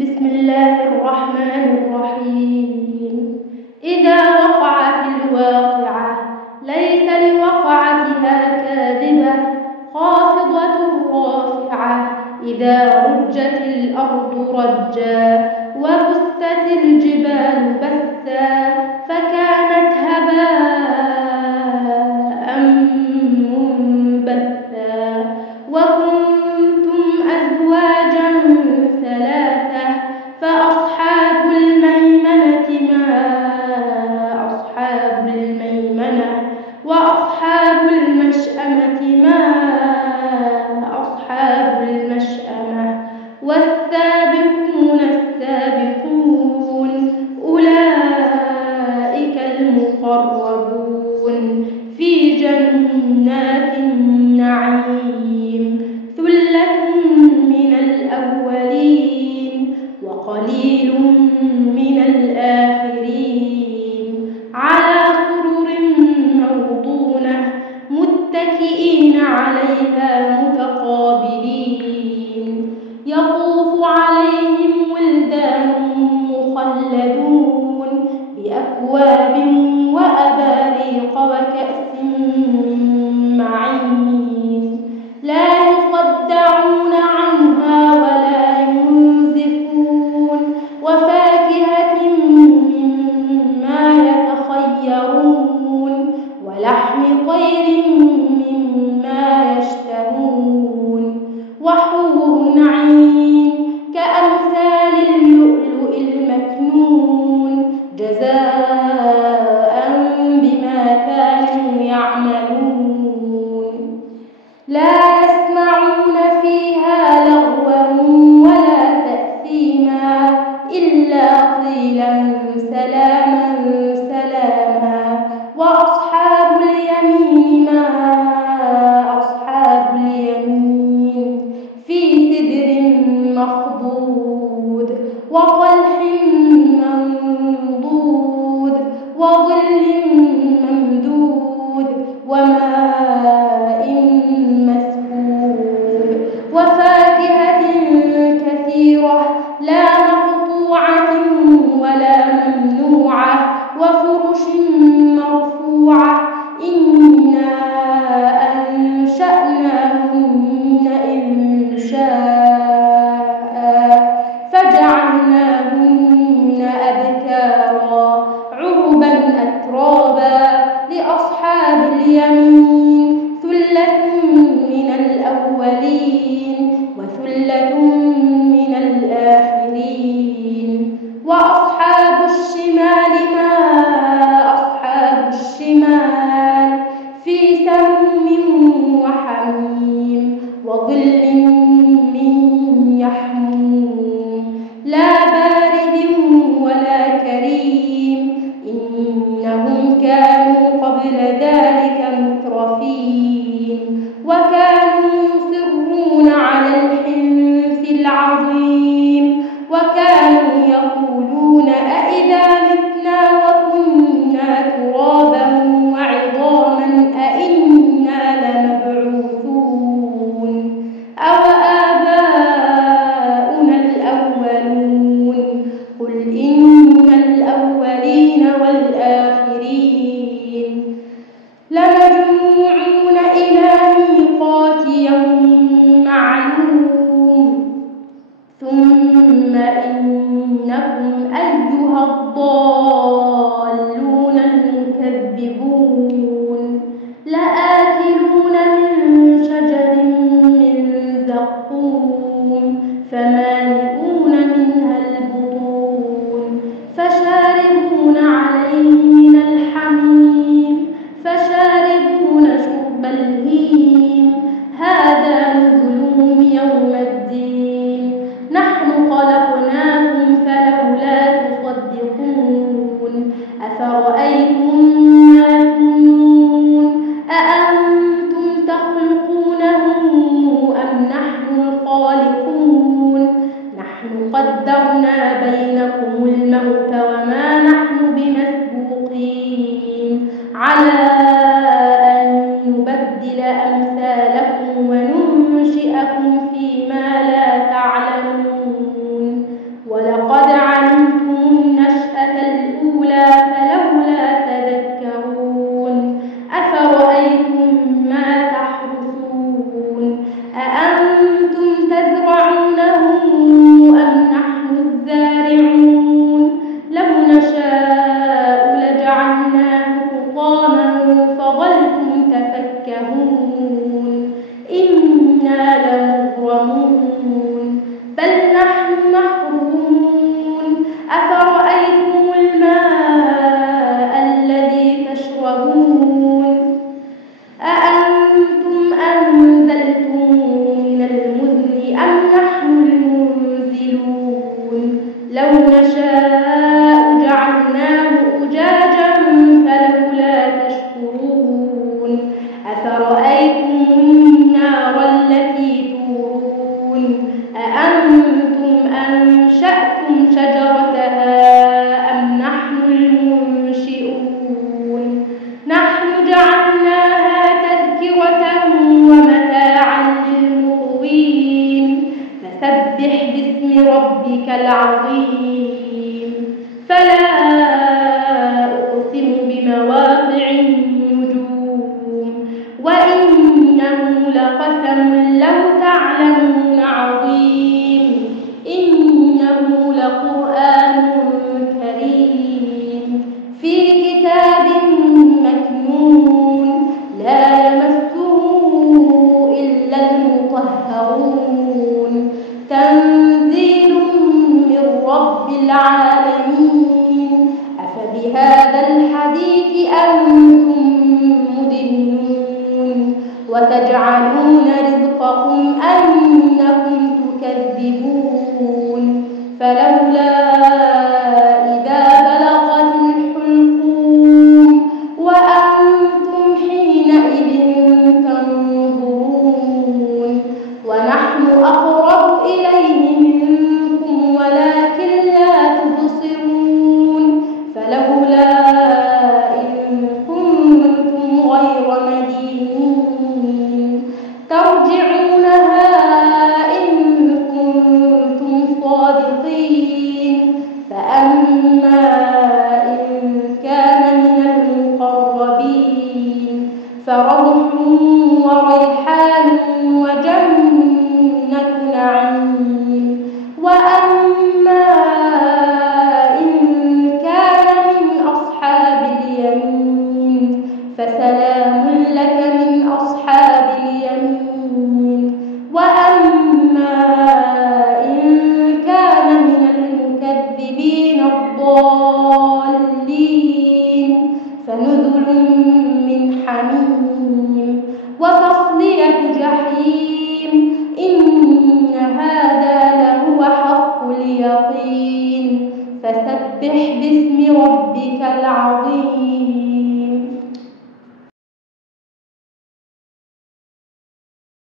بسم الله الرحمن الرحيم. إذا وقعت الواقعة ليس لوقعتها كاذبة خافضة رافعة إذا رجت الأرض رجا وبست الجبال بثا فكانت هباء منبثا وكنتم أزواجا ثلاثة فأصحاب الميمنة ما أصحاب الميمنة وأصحاب المشأمة ما أصحاب المشأمة والسابقون السابقون أولئك المقربون في جنات النعيم ثلة من الأولين وقليل من الآخرين على سرر موضونة متكئين عليها متقابلين يطوف عليهم ولدان مخلدون بأكواب وأباريق وكأس من معين لا يصدعون عنها ولا ينزفون وفاكهة مما يتخيرون ولحم طير مما يشتهون وحور عين كأمثال اللؤلؤ المكنون جزاء بما كانوا يعملون لا يسمعون فيها لغوا ولا تأثيما إلا قيلا سلاما سلاما وأصحاب اليمين ما أصحاب اليمين في سدر مخضود وطلح منضود وظل ممدود وماء مسكوب وفاكهة كثيرة لا مقطوعة ولا ممنوعة وفرش مرفوعة إنا أنشأناهن إنشاء فجعلناهن أبكارا عربا أترابا لأصحاب اليمين ثلة من الأولين وثلة من الآخرين وأصحاب الشمال ما أصحاب الشمال في سموم وحميم وظل من يحموم لا بارد ولا كريم إنهم كانوا قبل ذلك مترفين وكانوا يصرون على الحنث العظيم وكانوا يقولون أئذا متنا وكنا ترابا وعظاما أئنا لمبعوثون أوآباؤنا الأولون قل إن الأولين والآخرين لمجموعون إلى ميقات يوم معلوم ثم إنكم أيها الضالون المكذبون لآكلون من شجر من زقوم فمالئون منها البطون فشاربون عليه من الحميم فشاربون شرب الهيم هذا نزلهم يوم الدين نحن خلقناكم فلولا تصدقون أفرأيتم ما تمنون أأنتم تخلقونه أم نحن الخالقون نحن قدرنا بينكم الموت وما نحن بمسبوقين على أن نبدل أمثالكم وننشئكم فيما لا تعلمون لو نشاء جعلناه أجاجا فلولا تشكرون أفرأيتم النار التي تورون أأنتم أنشأتم شجرتها أم نحن المنشئون نحن جعلناها تذكرة ومتاعا للمقوين فسبح باسم ربك العظيم فلا أقسم بمواقع النجوم وإنه لقسم لو تعلمون عظيم إنه لقرآن كريم في كتاب مكنون لا يمسه إلا المطهرون تنزيل من رب العالمين أفبهذا الحديث أنتم مدهنون وتجعلون رزقكم أنكم تكذبون فلولا إذا بلغت الحلقوم وأنتم حينئذ تنظرون ونحن أقرب إليه منكم ولكن لا تبصرون فلولا إن كنتم غير مدينين ترجعونها إن كنتم صادقين فأما إن كان من المقربين فروح وريحان وجنة نعيم وأما إن كان من أصحاب اليمين فسلام لك من أصحاب اليمين وأما إن كان من المكذبين الضالين فنزل من حميم وتصلية جحيم